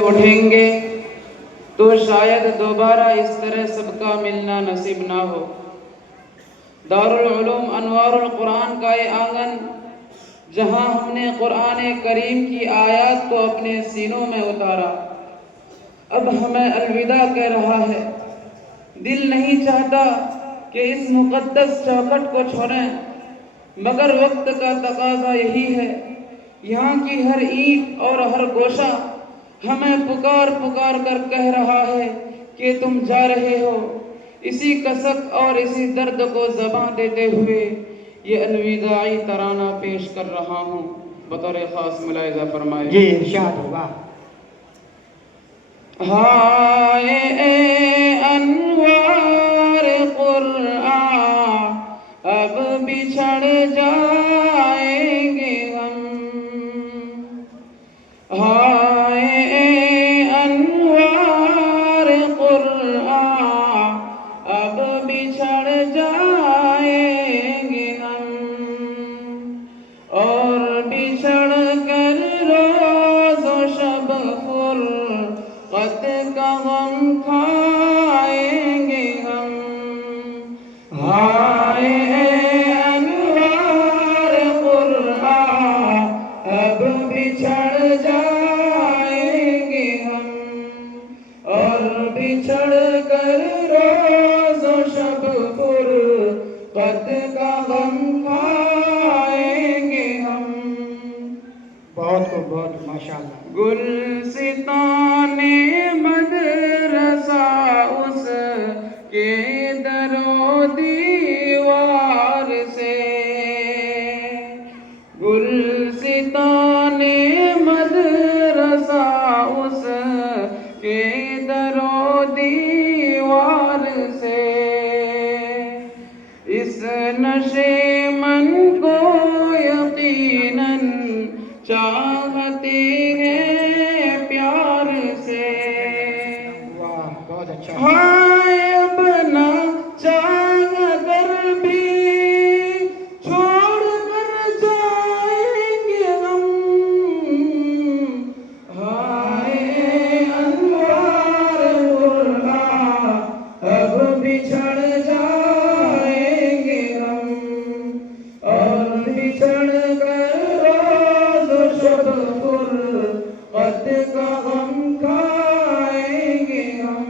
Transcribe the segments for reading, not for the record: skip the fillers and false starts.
उठेंगे तो शायद दोबारा इस तरह सबका मिलना नसीब ना हो। दारुल उलूम अनवारुल कुरान का ये आंगन, जहां हमने कुरान करीम की आयत को अपने सीनों में उतारा, अब हमें अलविदा कह रहा है। दिल नहीं चाहता कि इस मुक़द्दस चौखट को छोड़ें, मगर वक्त का तकाजा यही है। यहाँ की हर ईंट और हर गोशा हमें पुकार पुकार कर कह रहा है कि तुम जा रहे हो। इसी कसक और इसी दर्द को ज़बां देते हुए ये अलविदाई तराना पेश कर रहा हूँ। बतौर ख़ास मुलाहिज़ा फरमाए। जी इरशाद होगा। हाय अनवार कुरान, अब बिछड़ जाएंगे हम। हाय अनवार कुरान, अब बिछड़ जाएंगे हम, और बिछड़ कर रोज़ो शब फुरक़त का गम खाएंगे हम। हाय अनवार कुरान, अब बिछड़ जाएंगे हम, और बिछड़ कर रोज़ो शब फुरक़त का गम खाएंगे हम। बहुत खूब, बहुत माशाअल्लाह। गुलसिताने मदरसा उस के दरो दीवार से, गुलसिताने मदरसा उस के दरो दीवार से, इस नशे मन को यकीनन चाहते हैं प्यार से। वाह, बहुत अच्छा। हाय अपना चाह कर भी छोड़ कर जाएंगे हम। हाय अनवार कुरान, अब बिछड़ जाएंगे हम, और बिछड़ कर शब फुरक़त का गम खाएंगे हम।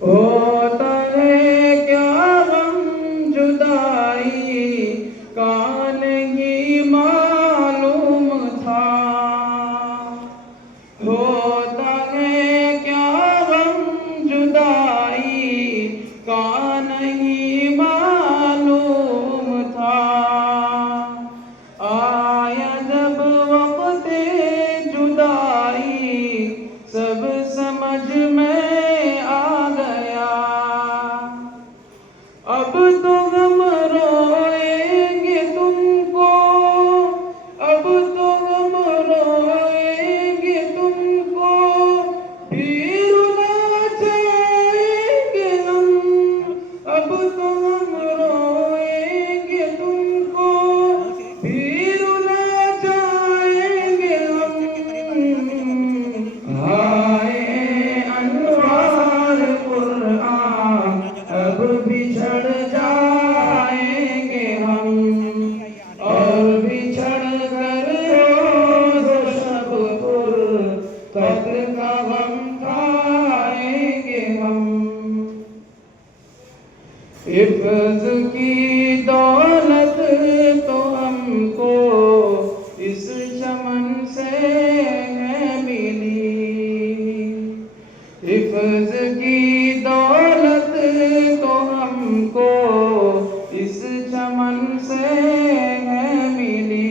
होता है क्या गम जुदाई का नहीं मालूम था। होता है क्या गम जुदाई का नहीं मालूम था। आया जब वक़्ते जुदाई, सब समझ में आ गया। अब तो गम रोएंगे तुमको, अब तो गम रोएंगे तुमको, भी रुला जाएंगे हम। अब तो गम रोएंगे तुमको, भी रुला जाएंगे हम। हाय अनवार कुरान, अब बिछड़ जाएंगे हम, और बिछड़ कर रोज़ो शब फुरक़त का गम खाएंगे हम। हिफ़्ज़ की दौलत तो हमको इस चमन से है मिली। हिफ़्ज़ की दौलत तो हमको इस चमन से है मिली।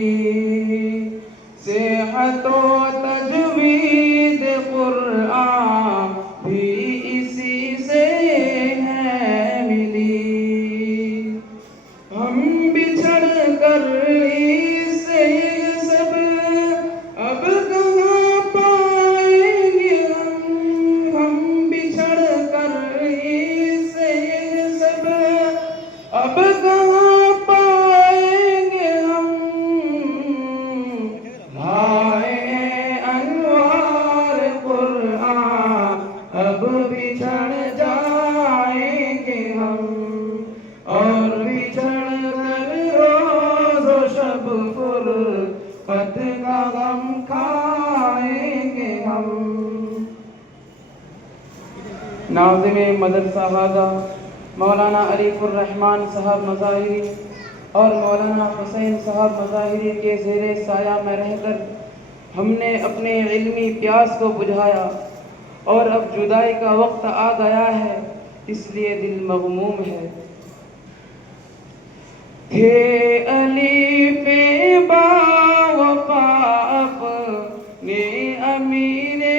सेहत व तजवीद कुरान भी इसी से है मिली। हम बिछड़ कर इससे सब अब कहाँ पाएंगे हम। हम बिछड़ कर नाज़िम मदरसा हाजा मौलाना अलीकुर्रहमान साहब मज़ाहिरी और मौलाना हुसैन साहब मज़ाहिरी के ज़ेरे साया में रहकर हमने अपने इल्मी प्यास को बुझाया और अब जुदाई का वक्त आ गया है, इसलिए दिल मग़मूम है। थे अलीफ़े बावफ़ा अपने अमीरे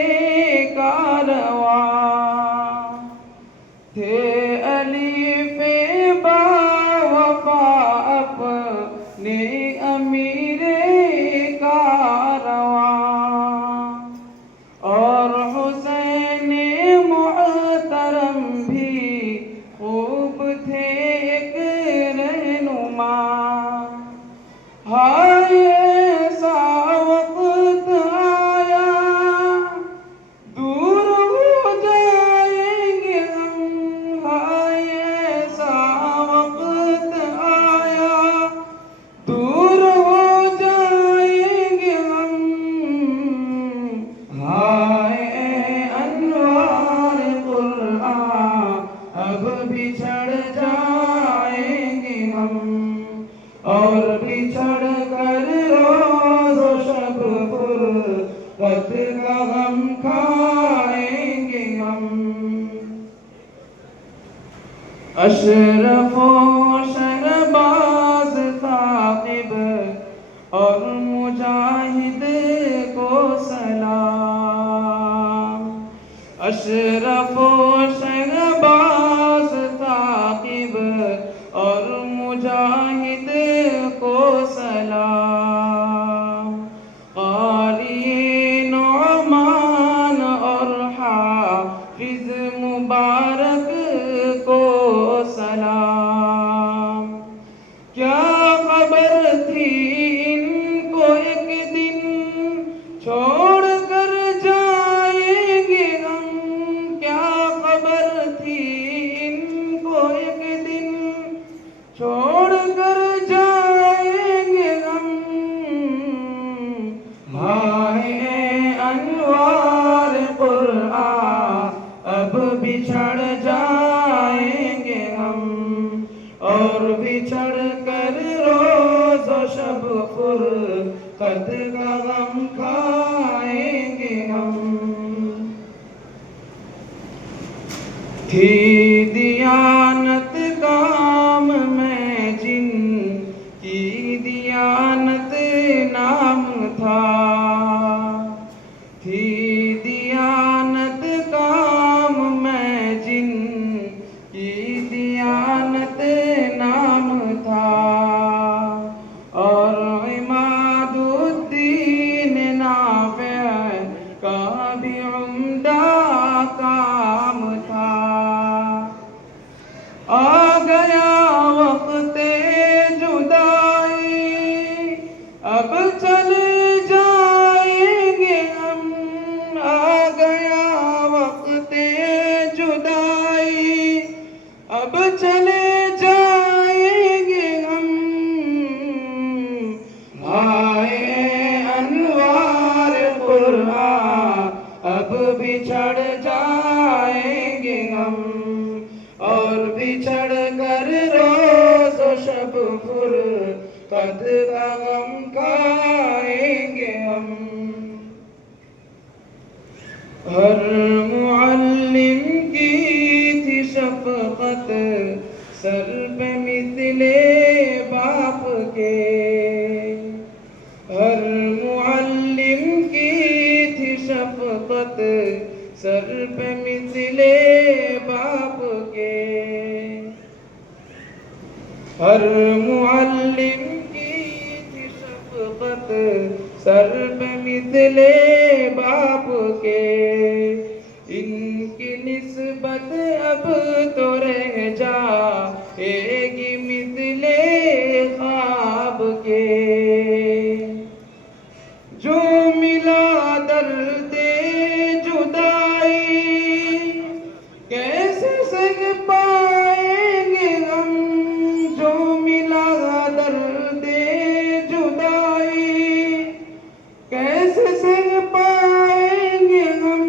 कारवां, थे अलीफ़े बावफ़ा अपने अमीरे कारवां और हुसैन मुहतरम भी खूब थे एक रहनुमा। हाय ऐसा वक्त आया दूर हो जाएंगे हम, हाय ऐसा वक्त आया दूर हो जाएंगे हम। हाय अनवार कुरान अब बिछड़ जाएंगे हम और बिछड़ कर रोज़ शब फुरक़त का गम खाएंगे हम। अशरफो शहबाज ताक़िब और मुजाहिद को सलाम, अशरफो शहबाज ताक़िब और मुजाहिद को सलाम। क़ारी नौमान और हाफ़िज़ मुबारक को सलाम। क्या खबर थी इनको एक दिन छोड़ कर जाएंगे हम, क्या खबर थी इनको एक दिन छोड़ कर जाएंगे हम। हाय अनवार कुरान अब बिछड़ जाएंगे हम और बिछड़ कर रोज़ शब फुरक़त का गम खाएंगे हम। थी दियानत काम में जिन की दियानत नाम था, थी दियानत काम में जिन की दियानत नाम था और इमादुद्दीन नाफ़े का भी उम्दा काम था। आ गया वक़्ते जुदाई अब चले जाएंगे हम, आ गया वक़्ते जुदाई अब चले जाएंगे हम। हाय अनवार कुरान अब बिछड़ जाएंगे हम और बिछड़ कर रोज़ शब फुरक़त का गम खाएंगे हम। हर मुअल्लिम की थी शफ़क़त सर पे मिसले बाप के, हर मुअल्लिम की थी शफ़क़त सर पे मिसले बाप के, हर मुअल्लिम की थी शफ़क़त सर पे मिसले बाप के। इनकी निस्बत अब तो रह जाएगी मिसले ख्वाब के, जो मिला दर्दे जुदाई कैसे सह पाएंगे हम, जो मिला दर्दे जुदाई कैसे सह पाएंगे हम।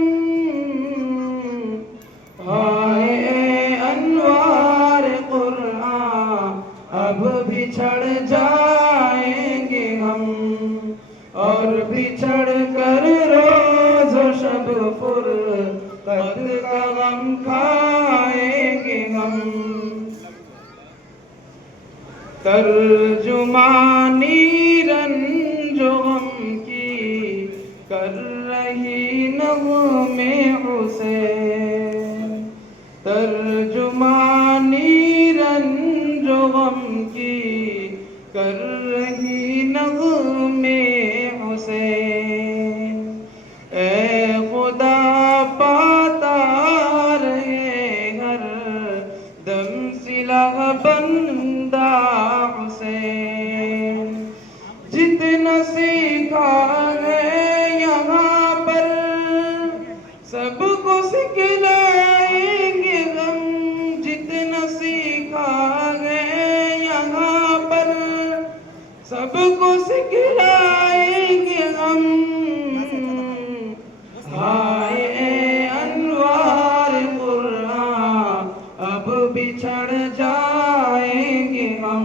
हाँ गम खाएंगे हम। तर्जुमानी रंजो गम की कर रही नग़्मे हुसैन। तर्जुमानी रंजो गम की कर रही नग़्मे हुसैन। ए खुदा पाता रहे हर दम सिलाह बंदा हुसैन। जितना सीखा है यहाँ पर सबको सिखलाएंगे हम। जितना सीखा है यहाँ पर सबको सिखलाएंगे हम। हाय ए अनवार कुरान अब बिछड़ जाएंगे हम।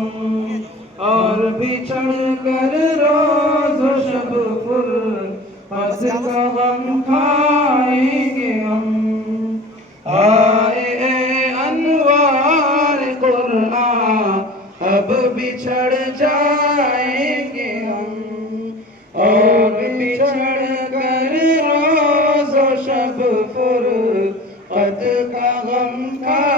और बिछड़ कर रोज़ शब फुरक़त का गम खाएंगे हम। हाय ए अनवार कुरान अब बिछड़ जाएंगे हम। और बिछड़ कर रोज़ शब फुरक़त का गम खा